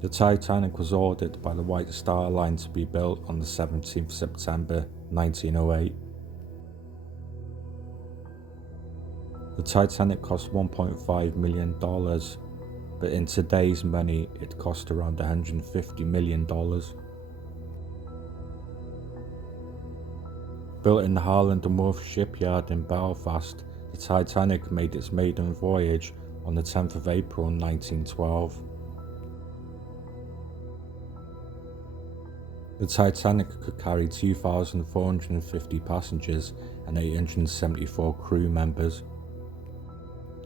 The Titanic was ordered by the White Star Line to be built on the 17th September 1908. The Titanic cost $1.5 million, but in today's money it cost around $150 million. Built in the Harland and Wolff shipyard in Belfast, the Titanic made its maiden voyage on the 10th of April 1912. The Titanic could carry 2,450 passengers and 874 crew members.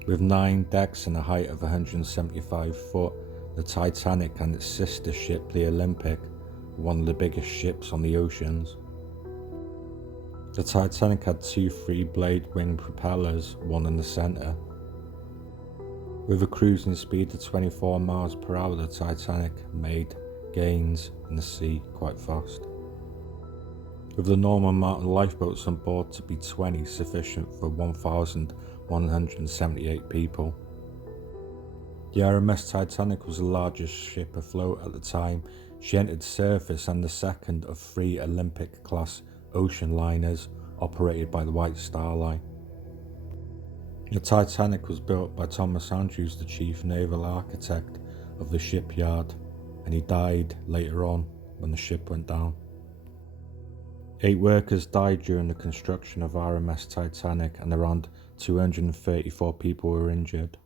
With 9 decks and a height of 175 foot, the Titanic and its sister ship, the Olympic, were one of the biggest ships on the oceans. The Titanic had 2 3-blade wing propellers, one in the centre. With a cruising speed of 24 miles per hour, the Titanic made gains in the sea quite fast. With the normal amount of lifeboats on board to be 20 sufficient for 1,178 people. The RMS Titanic was the largest ship afloat at the time. She entered service and the second of 3 Olympic-class ocean liners operated by the White Star Line. The Titanic was built by Thomas Andrews, the chief naval architect of the shipyard, and he died later on when the ship went down. 8 workers died during the construction of RMS Titanic and around 234 people were injured.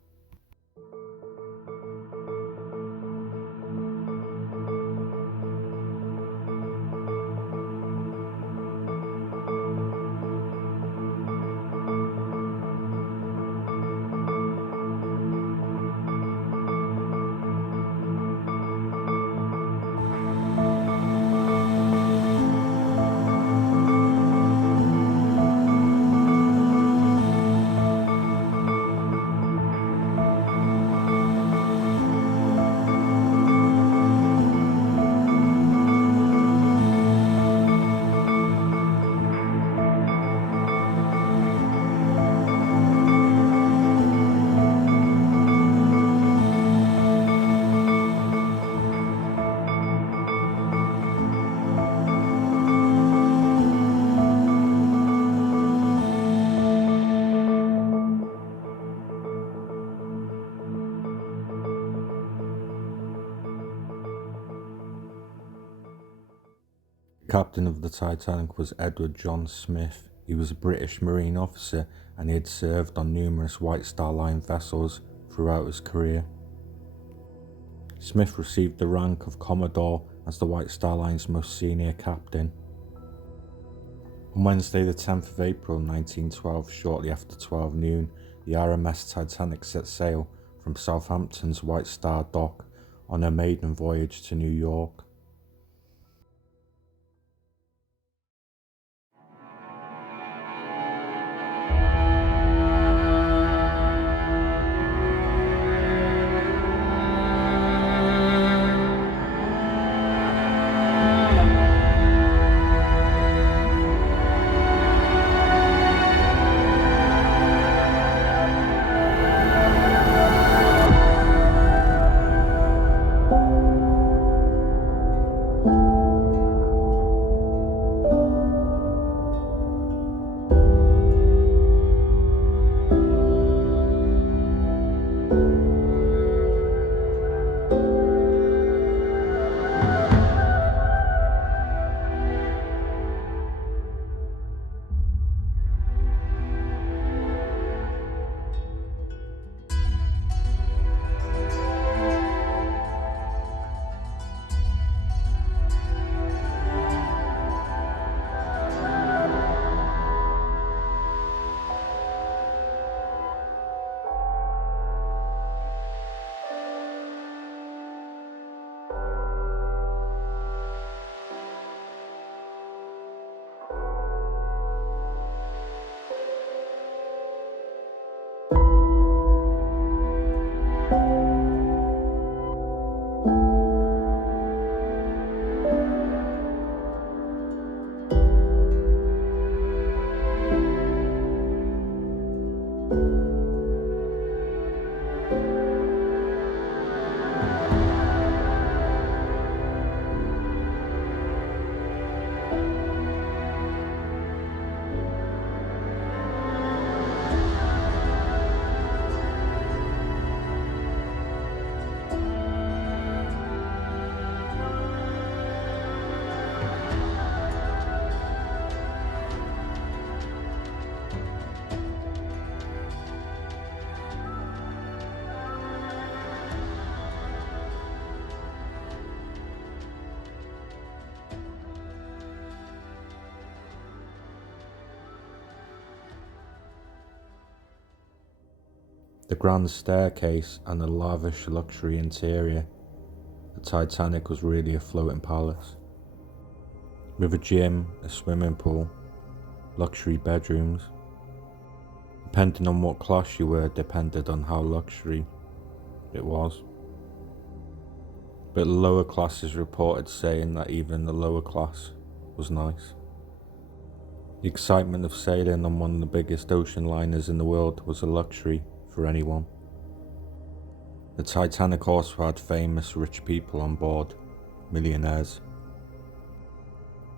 Captain of the Titanic was Edward John Smith. He was a British Marine officer and he had served on numerous White Star Line vessels throughout his career. Smith received the rank of Commodore as the White Star Line's most senior captain. On Wednesday the 10th of April 1912, shortly after 12 noon, the RMS Titanic set sail from Southampton's White Star Dock on her maiden voyage to New York. The grand staircase and the lavish luxury interior, the Titanic was really a floating palace. With a gym, a swimming pool, luxury bedrooms. Depending on what class you were, depended on how luxury it was. But the lower classes reported saying that even the lower class was nice. The excitement of sailing on one of the biggest ocean liners in the world was a luxury for anyone. The Titanic also had famous rich people on board, millionaires.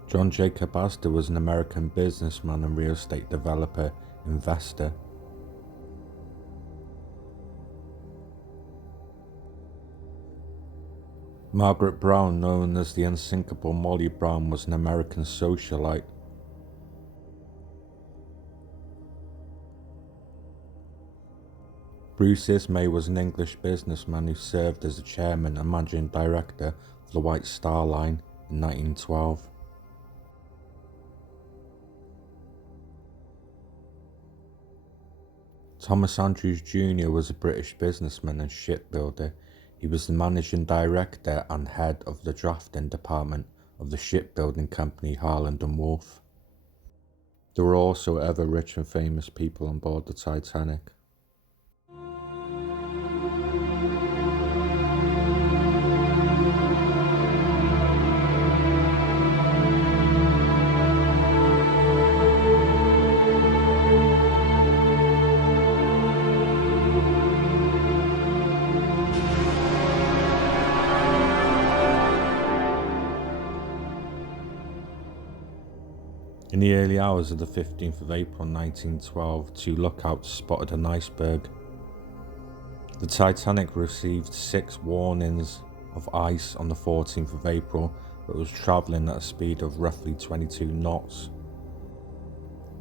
John Jacob Astor was an American businessman and real estate developer, investor. Margaret Brown, known as the unsinkable Molly Brown, was an American socialite. Bruce Ismay was an English businessman who served as the chairman and managing director of the White Star Line in 1912. Thomas Andrews Jr. was a British businessman and shipbuilder. He was the managing director and head of the drafting department of the shipbuilding company Harland and Wolff. There were also other rich and famous people on board the Titanic. In the early hours of the 15th of April 1912, two lookouts spotted an iceberg. The Titanic received 6 warnings of ice on the 14th of April, but was travelling at a speed of roughly 22 knots.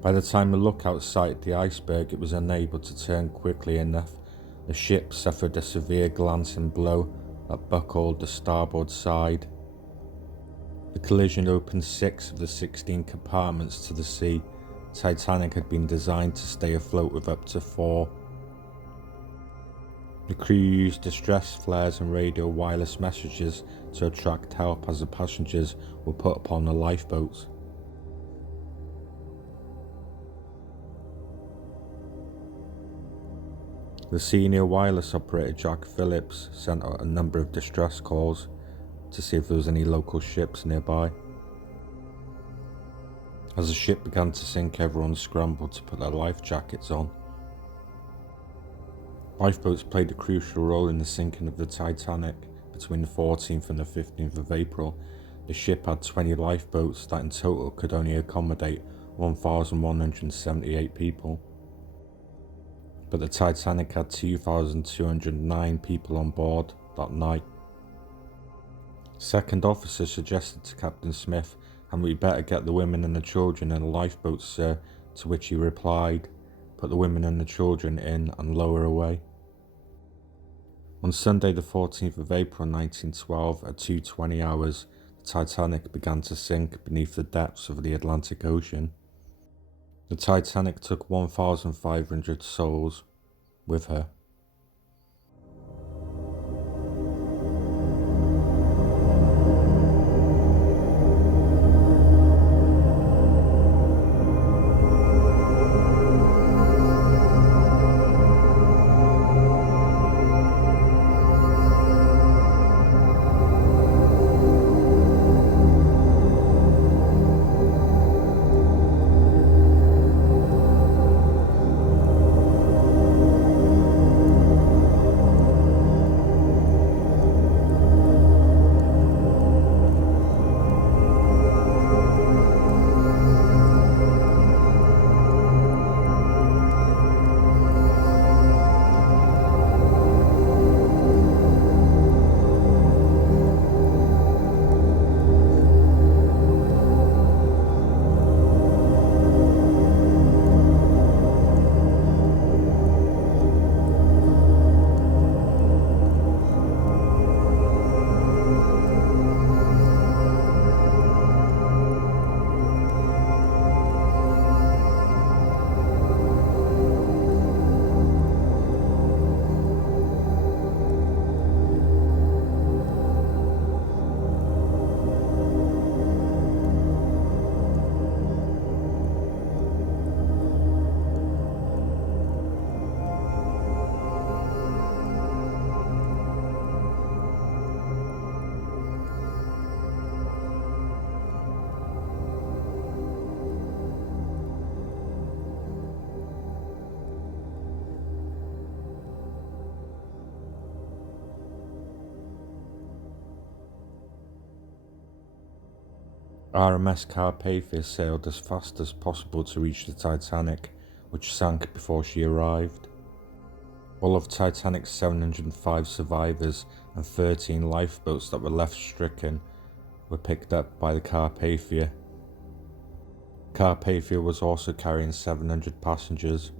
By the time the lookout sighted the iceberg, it was unable to turn quickly enough. The ship suffered a severe glancing blow that buckled the starboard side. The collision opened 6 of the 16 compartments to the sea. The Titanic had been designed to stay afloat with up to 4. The crew used distress flares and radio wireless messages to attract help as the passengers were put upon the lifeboats. The senior wireless operator Jack Phillips sent out a number of distress calls to see if there was any local ships nearby. As the ship began to sink, everyone scrambled to put their life jackets on. Lifeboats played a crucial role in the sinking of the Titanic. Between the 14th and the 15th of April, the ship had 20 lifeboats that in total could only accommodate 1,178 people. But the Titanic had 2,209 people on board that night. Second officer suggested to Captain Smith, "Hadn't we better get the women and the children in the lifeboats, sir?" To which he replied, "Put the women and the children in and lower away." On Sunday the 14th of April 1912 at 2:20 hours, the Titanic began to sink beneath the depths of the Atlantic Ocean. The Titanic took 1,500 souls with her. RMS Carpathia sailed as fast as possible to reach the Titanic, which sank before she arrived. All of Titanic's 705 survivors and 13 lifeboats that were left stricken were picked up by the Carpathia. Carpathia was also carrying 700 passengers.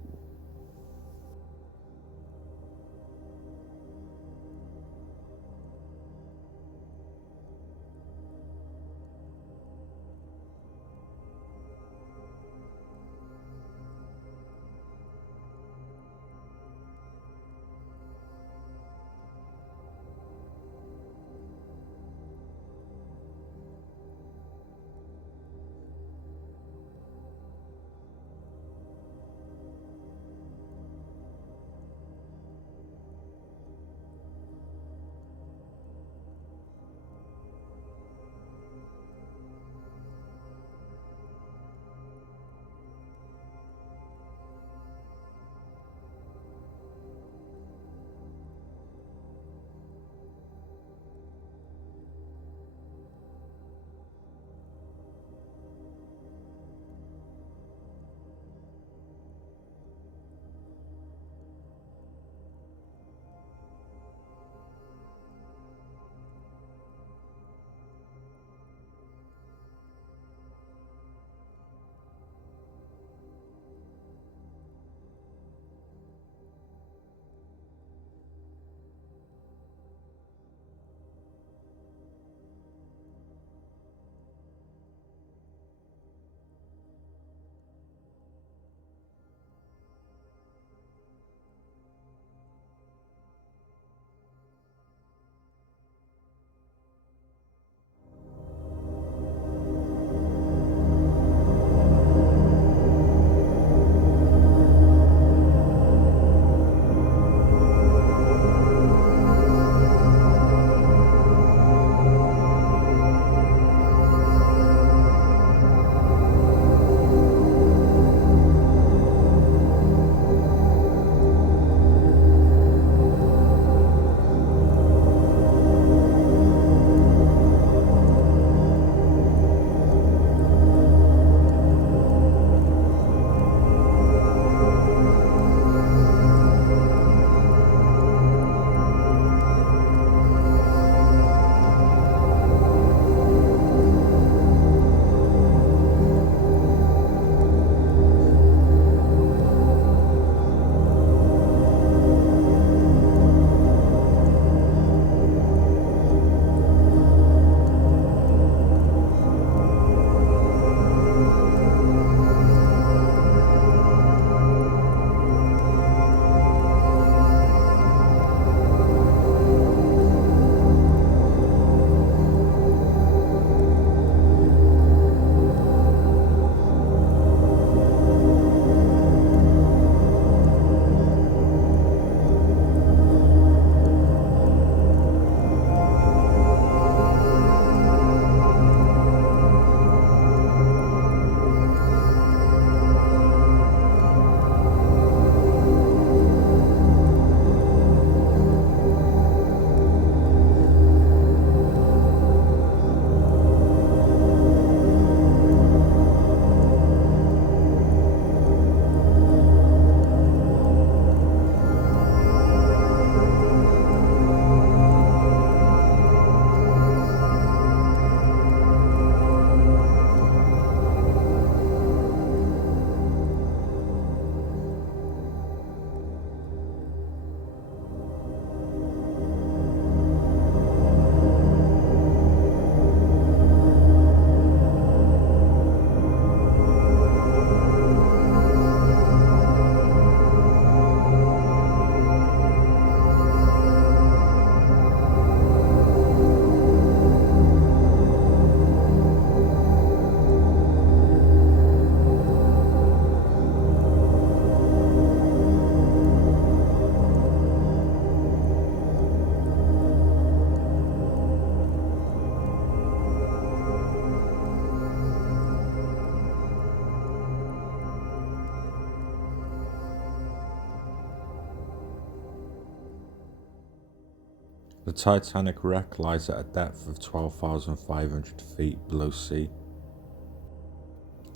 The Titanic wreck lies at a depth of 12,500 feet below sea.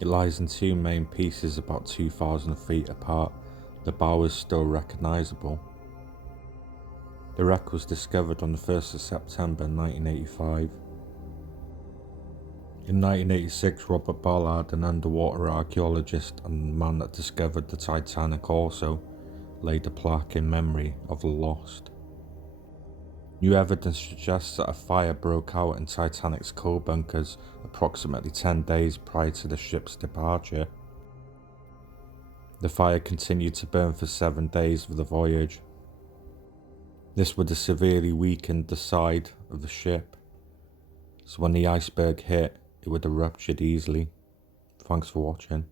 It lies in two main pieces about 2,000 feet apart. The bow is still recognisable. The wreck was discovered on the 1st of September 1985. In 1986, Robert Ballard, an underwater archaeologist and the man that discovered the Titanic, also laid a plaque in memory of the lost. New evidence suggests that a fire broke out in Titanic's coal bunkers approximately 10 days prior to the ship's departure. The fire continued to burn for 7 days of the voyage. This would have severely weakened the side of the ship, so when the iceberg hit, it would have ruptured easily. Thanks for watching.